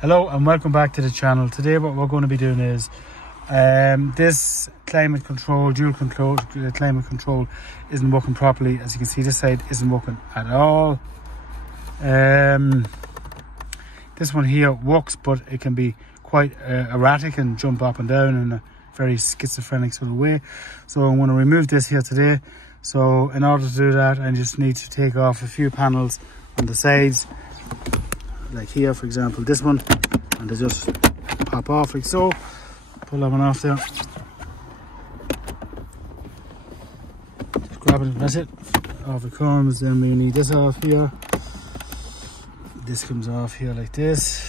Hello and welcome back to the channel. Today what we're going to be doing is this climate control, dual control, climate control isn't working properly. As you can see, this side isn't working at all. This one here works, but it can be quite erratic and jump up and down in a very schizophrenic sort of way. So I'm going to remove this here today. So in order to do that, I just need to take off a few panels on the sides, like here for example, this one, and they just pop off like so. Pull that one off there, just grab it, that's it, off it comes. Then we need this off here, this comes off here like this,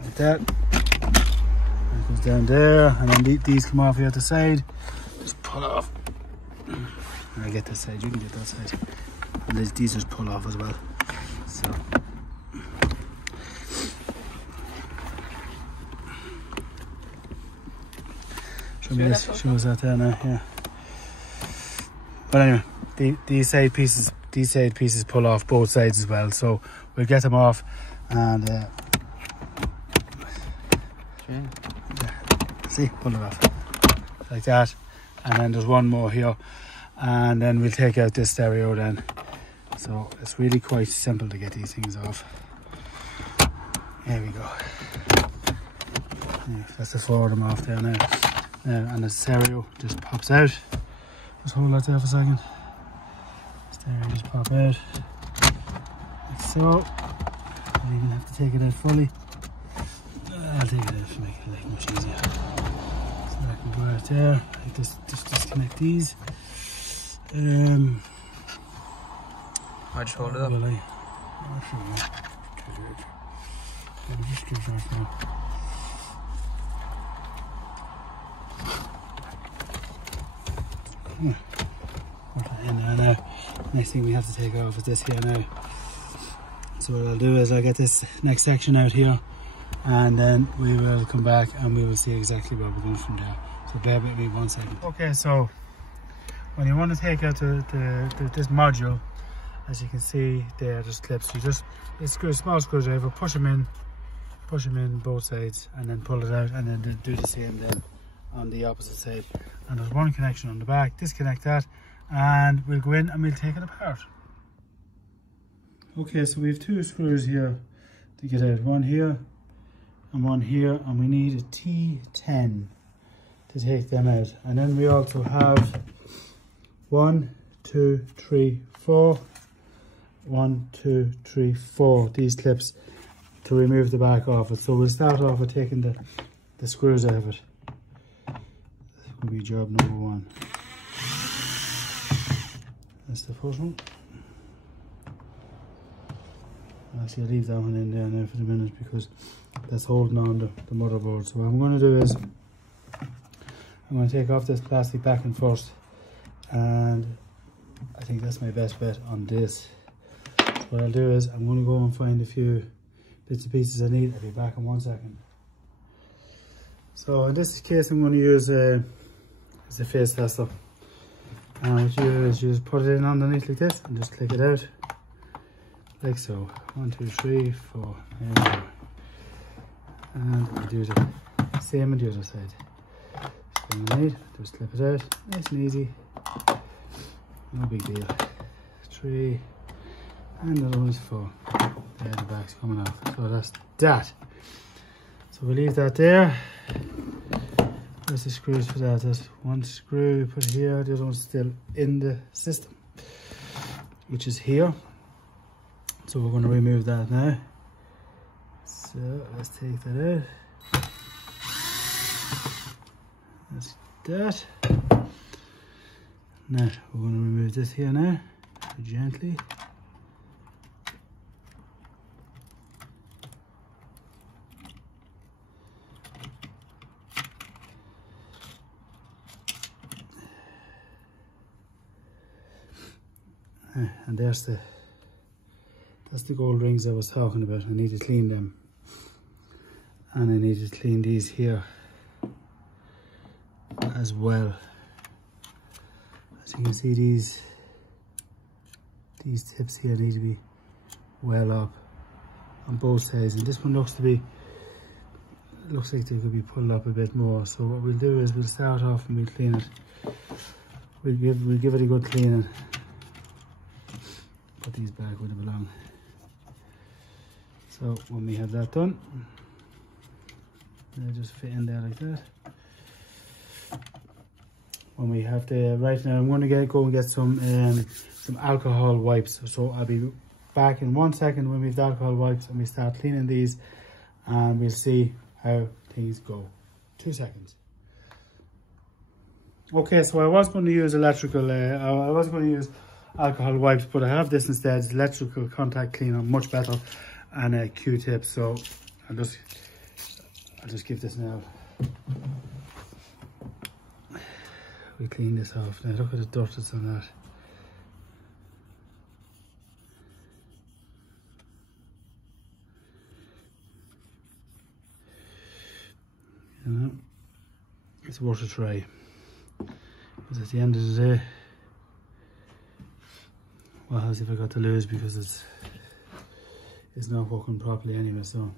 like that, and it goes down there, and then these come off here at the side, just pull off. I get this side, you can get that side, and these just pull off as well. So show us that there now, yeah. But anyway, these side pieces pull off both sides as well, so we'll get them off and see, pull it off like that, and then there's one more here, and then we'll take out this stereo then. So it's really quite simple to get these things off. There we go. Yeah, that's the four of them off there now. And the stereo just pops out. Just hold that there for a second. Stereo just pop out. Like so. You even have to take it out fully. I'll take it out to make it like much easier. So that can go out there. Like this, just disconnect these. I just hold it up. Will I? In there now. Next thing we have to take off is this here now. So what I'll do is I'll get this next section out here, and then we will come back and we will see exactly where we're going from there. So bear with me 1 second. Okay, so when you want to take out this module, as you can see there, there's clips. You just small screwdriver, push them in both sides, and then pull it out, and then do the same then on the opposite side. And there's one connection on the back. Disconnect that, and we'll go in and we'll take it apart. Okay, so we have two screws here to get out. One here and one here, and we need a T10 to take them out. And then we also have 1, 2, 3, 4. 1, 2, 3, 4 these clips to remove the back off it. So we'll start off with taking the screws out of it. This will be job number 1. That's the first one. Actually, I'll leave that one in there now for the minute because that's holding on the motherboard. So what I'm going to do is I'm going to take off this plastic backing first, and I think that's my best bet on this. What I'll do is I'm going to go and find a few bits and pieces I need. I'll be back in 1 second. So in this case I'm going to use a face tester. And what you do is you just put it in underneath like this and just click it out. Like so. 1, 2, 3, 4. There we go. And we'll do the same on the other side. So you need, just clip it out. Nice and easy. No big deal. 3. And the other one is 4. There, the back's coming off. So that's that. So we'll leave that there. There's the screws for that. There's one screw we put here, the other one's still in the system, which is here. So we're going to remove that now. So let's take that out. That's that. Now we're going to remove this here now, gently. And that's the gold rings I was talking about. I need to clean them, and I need to clean these here as well. As you can see, these tips here need to be well up, on both sides, and this one looks like they could be pulled up a bit more. So what we'll do is we'll start off and we'll clean it. We'll give it a good cleaning. Put these back where they belong. So when we have that done, they'll just fit in there like that. When we have the, right now I'm going to go and get some alcohol wipes. So I'll be back in 1 second when we've the alcohol wipes and we start cleaning these, and we'll see how things go. 2 seconds. Okay, so I was going to use electrical, I was going to use alcohol wipes, but I have this instead. It's electrical contact cleaner, much better, and a Q-tip. So I'll just give this now. We clean this off. Now look at the dirt that's on that. You know, it's worth a try. Because at the end of the day, what else have I got to lose, because it's not working properly anyway, so.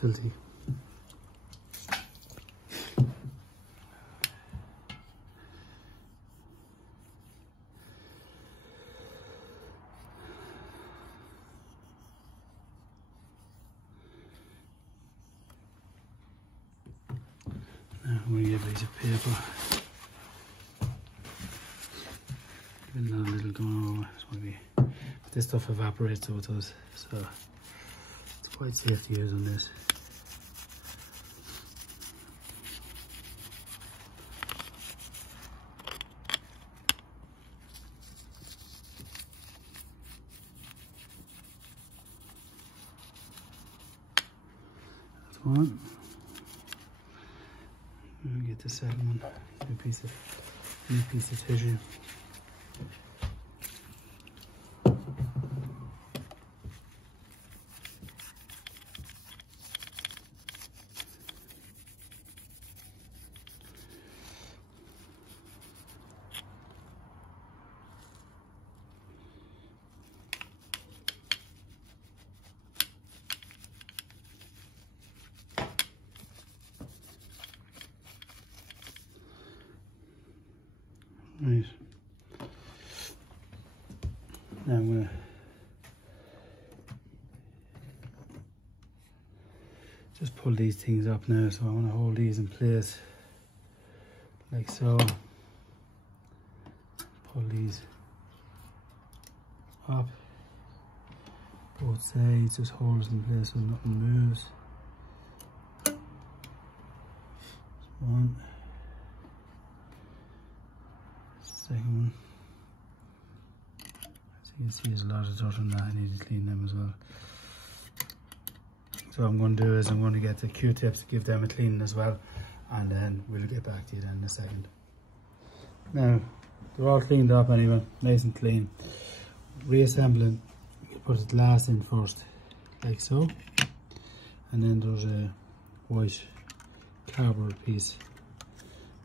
Filthy. Now I'm going to get a piece of paper. Give it another little going over. So maybe this stuff evaporates, so it does. So it's quite safe to use on this. One. We'll get the second one. New piece of tissue. Right. Now I'm going to just pull these things up now, so I want to hold these in place like so. Pull these up both sides, just hold it in place so nothing moves. One. Second one. As you can see, there's a lot of dirt on that. I need to clean them as well. So what I'm going to do is I'm going to get the Q-tips to give them a cleaning as well, and then we'll get back to you then in a second. Now, they're all cleaned up anyway, nice and clean. Reassembling, you put the glass in first, like so. And then there's a white cardboard piece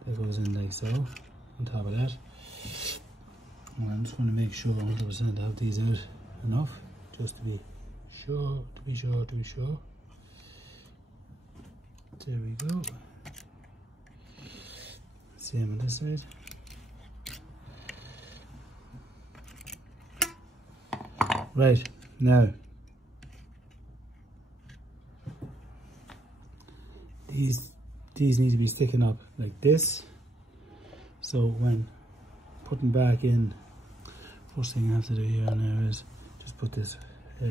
that goes in like so, on top of that. And I'm just going to make sure 100% I have these out enough, just to be sure, There we go. Same on this side. Right, now, these need to be sticking up like this. So when putting back in, first thing I have to do here now is just put this, I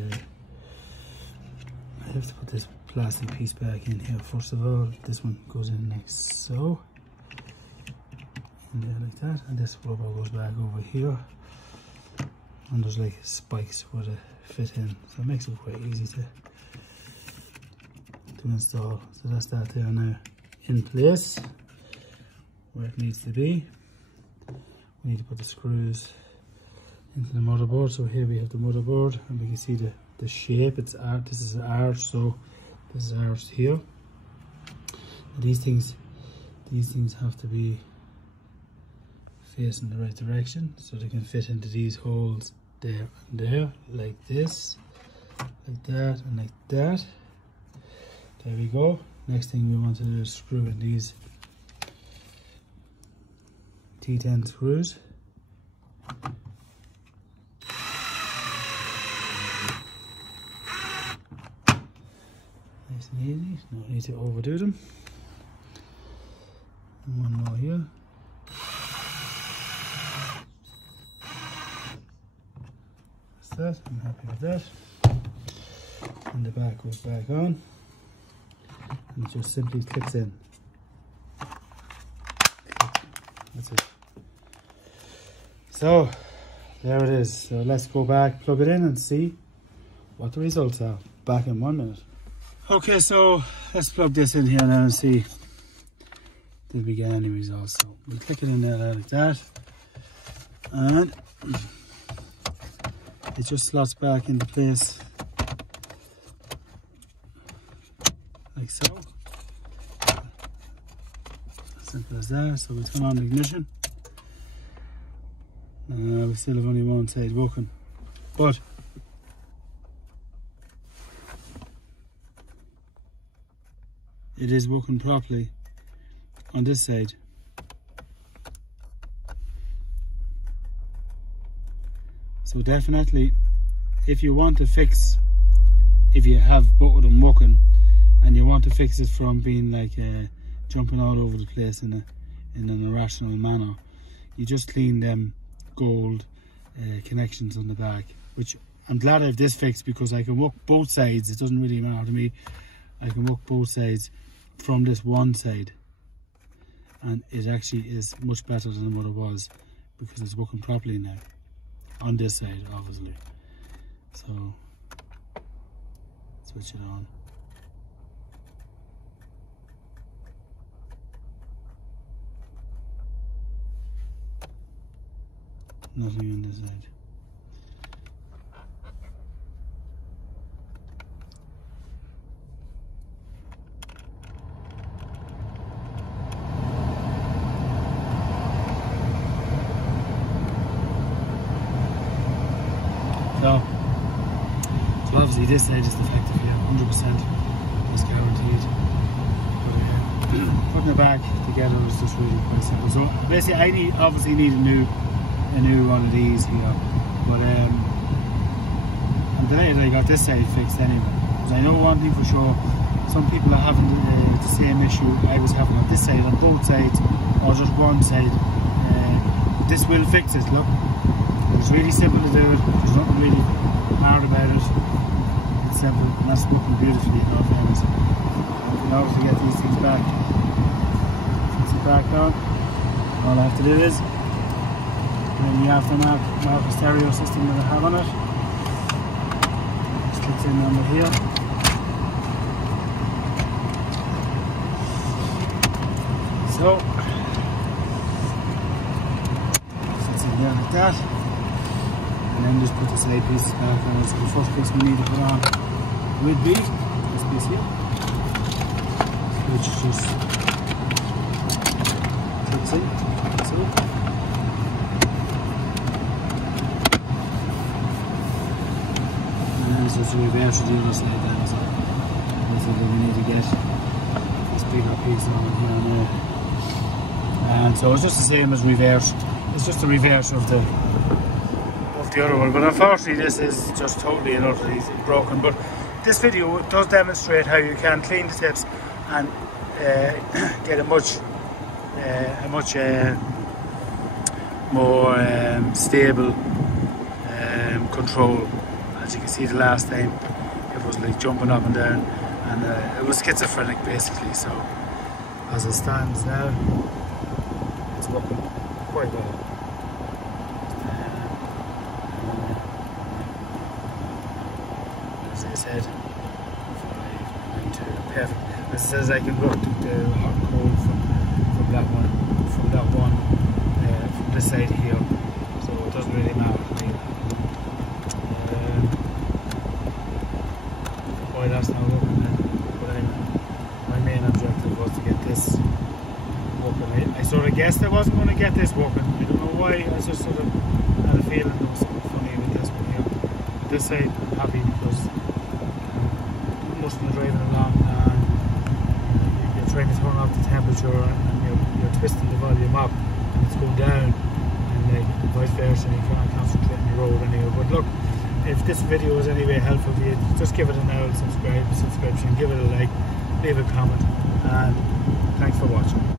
have to put this plastic piece back in here first of all. This one goes in like so, in there like that, and this rubber goes back over here, and there's like spikes where they fit in, so it makes it quite easy to install. So that's that there now in place where it needs to be. We need to put the screws into the motherboard. So here we have the motherboard, and we can see the shape. It's arch. This is an arch, so this is arched here. And these things have to be facing the right direction, so they can fit into these holes there and there, like this, like that, and like that. There we go. Next thing we want to do is screw in these T10 screws. Nice and easy, no need to overdo them. And one more here. That's that, I'm happy with that. And the back goes back on. And it just simply clicks in. That's it. So, there it is. So let's go back, plug it in and see what the results are. Back in 1 minute. Okay, so let's plug this in here now and see did we get any results. So we click it in there like that, and it just slots back into place like so. Simple as that. So we turn on the ignition. We still have only one side working, but it is working properly on this side. So definitely, if you want to fix, if you have both of them working and you want to fix it from being like jumping all over the place in an irrational manner, you just clean them gold connections on the back, which I'm glad I have this fixed because I can work both sides. It doesn't really matter to me. I can work both sides from this one side, and it actually is much better than what it was because it's working properly now on this side, obviously. So switch it on. Nothing on this side. So obviously this side is defective here, 100%, it's guaranteed. But putting it back together is just really quite simple. So basically I obviously need a new one of these here, but I'm delighted I got this side fixed anyway, because I know one thing for sure, some people are having the same issue I was having on this side, on both sides, or just one side. This will fix it, look. It's really simple to do it, there's nothing really hard about it. It's simple, and that's working beautifully in all fairness. You can obviously get these things back. Fix it back down. All I have to do is put in the aftermarket stereo system that I have on it. Just clicks in under here. So sits in there like that. And then just put the side pieces back on. So the first piece we need to put on would be this piece here, which is just clips in, so. And then it's just reverse to the other side then, so basically we need to get this bigger piece on here and there. And so it's just the same as reverse. It's just the reverse of the other one, but unfortunately this is just totally and utterly broken. But this video does demonstrate how you can clean the tips and get a much more stable control. As you can see, the last time it was like jumping up and down, and it was schizophrenic basically. So as it stands now, it's working quite well. As I said, 5, 9, 2, perfect. As it says, I can work the hot and cold from that one, from this side here. So it doesn't really matter to me. Why that's not working then? But my main objective was to get this working. I sort of guessed I wasn't going to get this working. I don't know why. I just sort of had a feeling there was something funny with this one here. But this side I'm happy because most of the driving along and you're trying to turn off the temperature and you're twisting the volume up and it's going down, and vice versa, you can't concentrate on the road anyway. But look, if this video was any way helpful to you, just give it an old subscription, give it a like, leave a comment, and thanks for watching.